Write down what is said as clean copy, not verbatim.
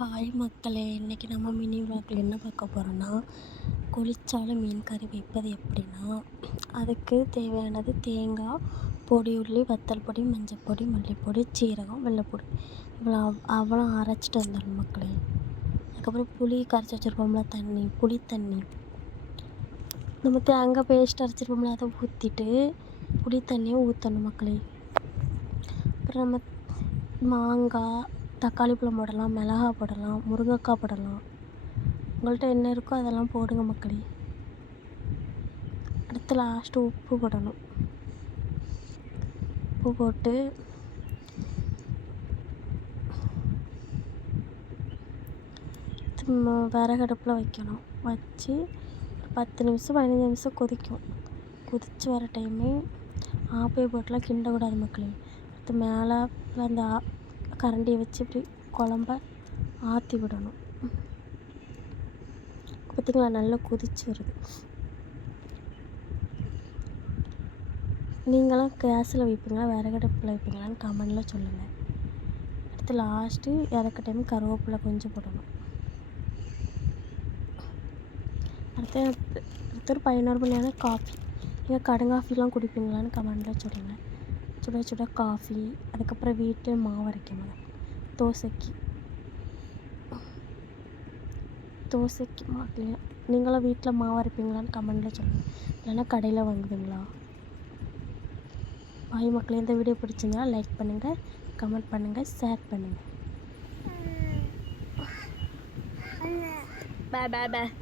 Hi மக்களே, இன்றைக்கி நம்ம மினி விளாக்கில் என்ன பார்க்க போகிறோன்னா, குளிச்சாலும் மீன் கறி வைப்பது எப்படின்னா, அதுக்கு தேவையானது தேங்காய், பொடி உள்ளி, வத்தல் பொடி, மஞ்சள் பொடி, மல்லிப்பொடி, சீரகம், வெள்ளைப்பொடி அவ்வளோ அரைச்சிட்டு வந்துடணும் மக்களே. அதுக்கப்புறம் புளி கரைச்சி வச்சுருப்போம்ல, புளி தண்ணி, நம்ம தேங்காய் பேஸ்ட் அரைச்சிருப்போம்ல, அதை ஊற்றிட்டு புளி தண்ணியை ஊற்றணும் மக்களே. அப்புறம் நம்ம மாங்காய், தக்காளி பழம் போடலாம், மிளகாய் போடலாம், முருங்கைக்காய் போடலாம். உங்கள்கிட்ட என்ன இருக்கோ அதெல்லாம் போடுங்க மக்களே. அடுத்து லாஸ்ட்டு உப்பு போடணும். உப்பு போட்டு விறகடுப்பில் வைக்கணும். வச்சு ஒரு 10 நிமிஷம் 15 நிமிஷம் கொதிக்கும். கொதித்து வர டைமே ஆப்பையை போட்டுலாம் கிண்டக்கூடாது மக்களே. அடுத்து மேலே அந்த கரண்டியை வச்சு இப்படி குழம்ப ஆற்றி விடணும். பார்த்திங்களா, நல்லா கொதிச்சு வருது. நீங்களாம் கேஸில் வைப்பீங்களா, விறகடுப்பில் வைப்பீங்களான்னு கமெண்டில் சொல்லுங்கள். அடுத்து லாஸ்ட்டு இறக்க டைம் கருவேப்பிலை கொஞ்சம் போடணும். அடுத்து ஒரு 11 மணி நேரம் காஃபி. நீங்கள் கடுங்காஃபிலாம் குடிப்பீங்களான்னு கமெண்டில் சொல்லுங்கள். சுட சுட காஃபி. அதுக்கப்புறம் வீட்டில் மாவு அரைக்கணும். தோசைக்கு மாவு. நீங்களாம் வீட்டில் மாவு அரைப்பீங்களான்னு கமெண்டில் சொல்லுங்கள். இல்லைன்னா கடையில் வாங்குவீங்களா? பாய் மக்களே, இந்த வீடியோ பிடிச்சிருந்தா லைக் பண்ணுங்கள், கமெண்ட் பண்ணுங்கள், ஷேர் பண்ணுங்கள். பாய் பாய் பாய்.